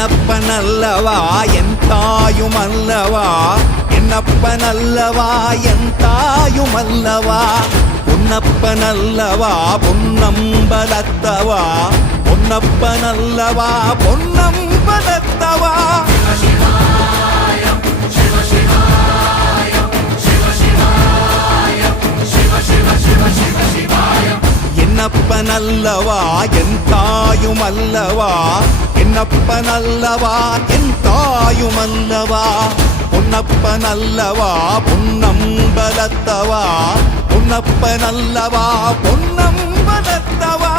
என்னப்பனல்லவா என் தாயுமல்லவா, என்னப்பனல்லவா என் தாயுமல்லவா, பொன்னப்பனல்லவா பொன்னம்பலத்தவா, பொன்னப்பனல்லவா பொன்னம்பலத்தவா. என்னப்பனல்லவா என் தாயுமல்லவா, என்னப்பனல்லவா என் தாயுமல்லவா, பொன்னப்பனல்லவா பொன்னம்பலத்தவா, பொன்னப்பனல்லவா பொன்னம்பலத்தவா.